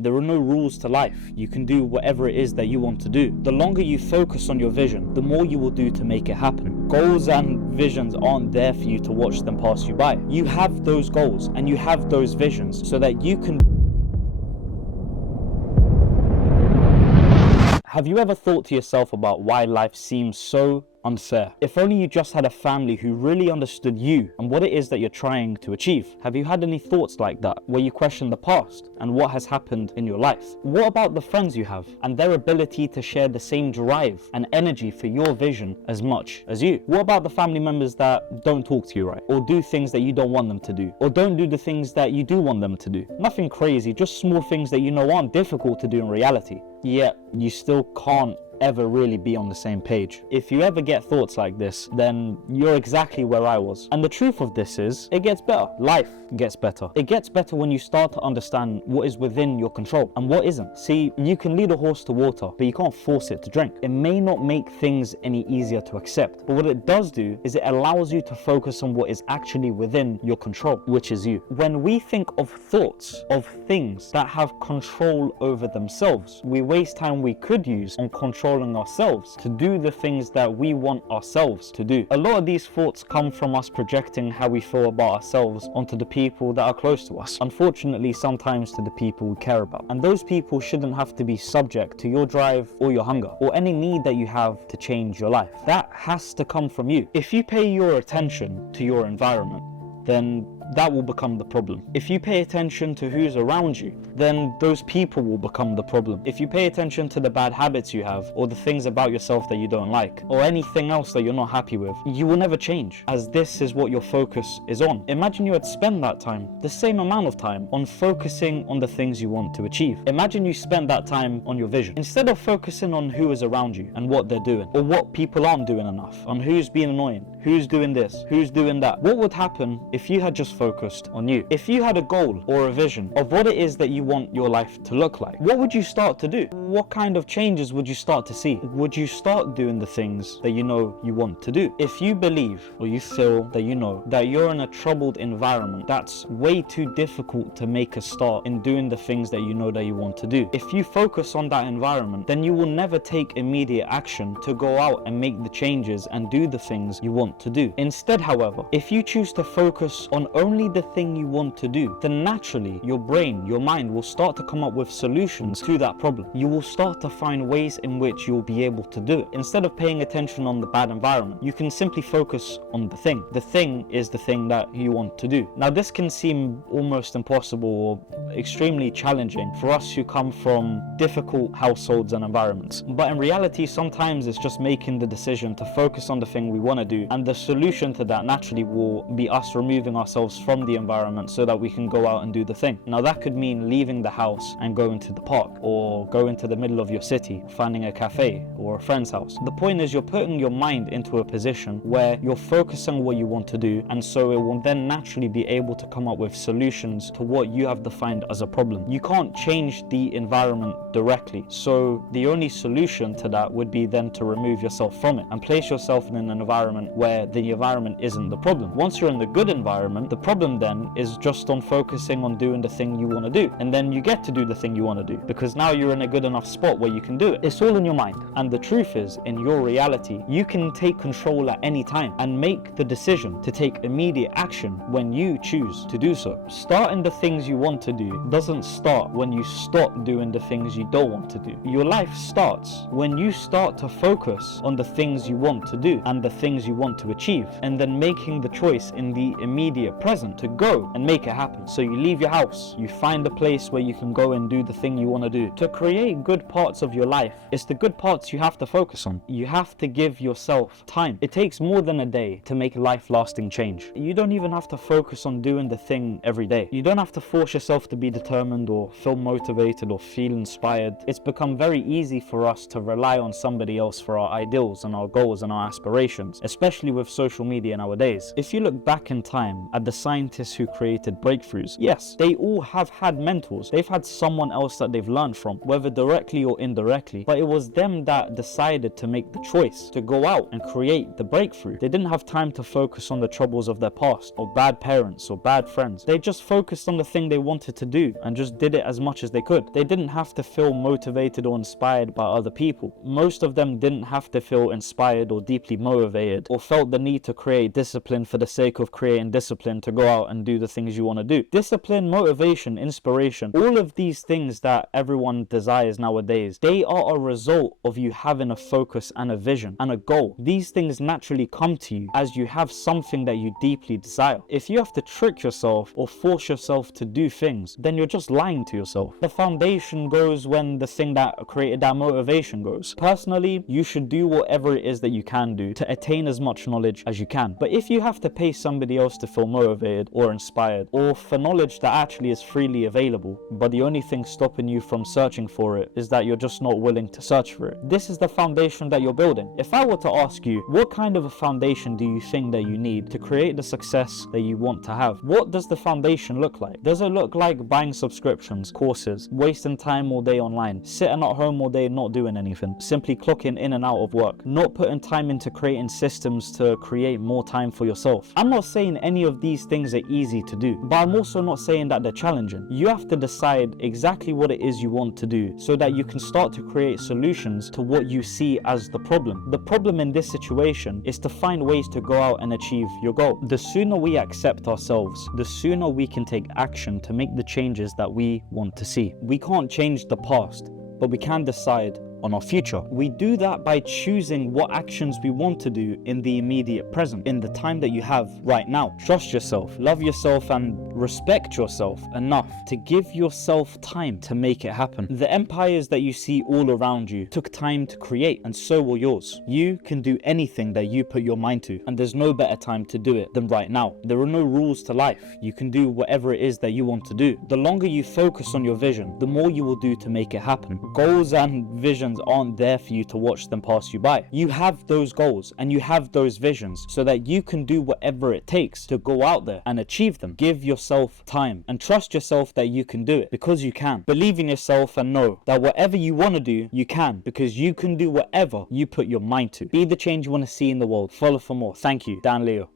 There are no rules to life. You can do whatever it is that you want to do. The longer you focus on your vision, the more you will do to make it happen. Goals and visions aren't there for you to watch them pass you by. You have those goals and you have those visions so that you can... Have you ever thought to yourself about why life seems so unfair? If only you just had a family who really understood you and what it is that you're trying to achieve. Have you had any thoughts like that, where you question the past and what has happened in your life? What about the friends you have and their ability to share the same drive and energy for your vision as much as you? What about the family members that don't talk to you right, or do things that you don't want them to do, or don't do the things that you do want them to do? Nothing crazy, just small things that you know aren't difficult to do in reality, yet you still can't ever really be on the same page. If you ever get thoughts like this, then you're exactly where I was. And the truth of this is, it gets better. Life gets better. It gets better when you start to understand what is within your control and what isn't. See, you can lead a horse to water, but you can't force it to drink. It may not make things any easier to accept, but what it does do is it allows you to focus on what is actually within your control, which is you. When we think of thoughts, of things that have control over themselves, we waste time we could use on controlling ourselves to do the things that we want ourselves to do. A lot of these thoughts come from us projecting how we feel about ourselves onto the people that are close to us. Unfortunately, sometimes to the people we care about. And those people shouldn't have to be subject to your drive or your hunger or any need that you have to change your life. That has to come from you. If you pay your attention to your environment, then that will become the problem. If you pay attention to who's around you, then those people will become the problem. If you pay attention to the bad habits you have, or the things about yourself that you don't like, or anything else that you're not happy with, you will never change, as this is what your focus is on. Imagine you had spent that time, the same amount of time, on focusing on the things you want to achieve. Imagine you spent that time on your vision, instead of focusing on who is around you and what they're doing, or what people aren't doing enough, on who's being annoying, who's doing this, who's doing that. What would happen if you had just focused on you? If you had a goal or a vision of what it is that you want your life to look like, what would you start to do? What kind of changes would you start to see? Would you start doing the things that you know you want to do? If you believe, or you feel that you know, that you're in a troubled environment that's way too difficult to make a start in doing the things that you know that you want to do, if you focus on that environment, then you will never take immediate action to go out and make the changes and do the things you want to do. Instead, however, if you choose to focus on only the thing you want to do, then naturally your brain, your mind will start to come up with solutions to that problem. You will start to find ways in which you'll be able to do it. Instead of paying attention on the bad environment, you can simply focus on the thing. The thing is the thing that you want to do. Now, this can seem almost impossible or extremely challenging for us who come from difficult households and environments. But in reality, sometimes it's just making the decision to focus on the thing we want to do, and the solution to that naturally will be us removing ourselves from the environment so that we can go out and do the thing. Now, that could mean leaving the house and going to the park, or going to the middle of your city, finding a cafe or a friend's house. The point is, you're putting your mind into a position where you're focusing on what you want to do, and so it will then naturally be able to come up with solutions to what you have defined as a problem. You can't change the environment directly, so the only solution to that would be then to remove yourself from it and place yourself in an environment where the environment isn't the problem. Once you're in the good environment, the problem then is just on focusing on doing the thing you want to do, and then you get to do the thing you want to do because now you're in a good enough spot where you can do it. It's all in your mind, and the truth is, in your reality, you can take control at any time and make the decision to take immediate action when you choose to do so. Starting the things you want to do doesn't start when you stop doing the things you don't want to do. Your life starts when you start to focus on the things you want to do and the things you want to achieve, and then making the choice in the immediate present to go and make it happen. So you leave your house, you find a place where you can go and do the thing you want to do. To create good parts of your life, it's the good parts you have to focus on. You have to give yourself time. It takes more than a day to make life-lasting change. You don't even have to focus on doing the thing every day. You don't have to force yourself to be determined or feel motivated or feel inspired. It's become very easy for us to rely on somebody else for our ideals and our goals and our aspirations, especially with social media nowadays. If you look back in time at the scientists who created breakthroughs. Yes, they all have had mentors. They've had someone else that they've learned from, whether directly or indirectly, but it was them that decided to make the choice to go out and create the breakthrough. They didn't have time to focus on the troubles of their past, or bad parents, or bad friends. They just focused on the thing they wanted to do and just did it as much as they could. They didn't have to feel motivated or inspired by other people. Most of them didn't have to feel inspired or deeply motivated, or felt the need to create discipline for the sake of creating discipline to go out and do the things you want to do. Discipline, motivation, inspiration, all of these things that everyone desires nowadays, they are a result of you having a focus and a vision and a goal. These things naturally come to you as you have something that you deeply desire. If you have to trick yourself or force yourself to do things, then you're just lying to yourself. The foundation goes when the thing that created that motivation goes. Personally, you should do whatever it is that you can do to attain as much knowledge as you can. But if you have to pay somebody else to feel motivated or inspired, or for knowledge that actually is freely available, but the only thing stopping you from searching for it is that you're just not willing to search for it, this is the foundation that you're building. If I were to ask you, what kind of a foundation do you think that you need to create the success that you want to have? What does the foundation look like? Does it look like buying subscriptions, courses, wasting time all day online, sitting at home all day not doing anything, simply clocking in and out of work, not putting time into creating systems to create more time for yourself? I'm not saying any of these things are easy to do, but I'm also not saying that they're challenging. You have to decide exactly what it is you want to do so that you can start to create solutions to what you see as the problem. The problem in this situation is to find ways to go out and achieve your goal. The sooner we accept ourselves, the sooner we can take action to make the changes that we want to see. We can't change the past, but we can decide on our future. We do that by choosing what actions we want to do in the immediate present, in the time that you have right now. Trust yourself, love yourself, and respect yourself enough to give yourself time to make it happen. The empires that you see all around you took time to create, and so will yours. You can do anything that you put your mind to, and there's no better time to do it than right now. There are no rules to life. You can do whatever it is that you want to do. The longer you focus on your vision, the more you will do to make it happen. Goals and visions aren't there for you to watch them pass you by. You have those goals and you have those visions so that you can do whatever it takes to go out there and achieve them. Give yourself time and trust yourself that you can do it, because you can. Believe in yourself and know that whatever you want to do, you can, because you can do whatever you put your mind to. Be the change you want to see in the world. Follow for more. Thank you, Dan Leo.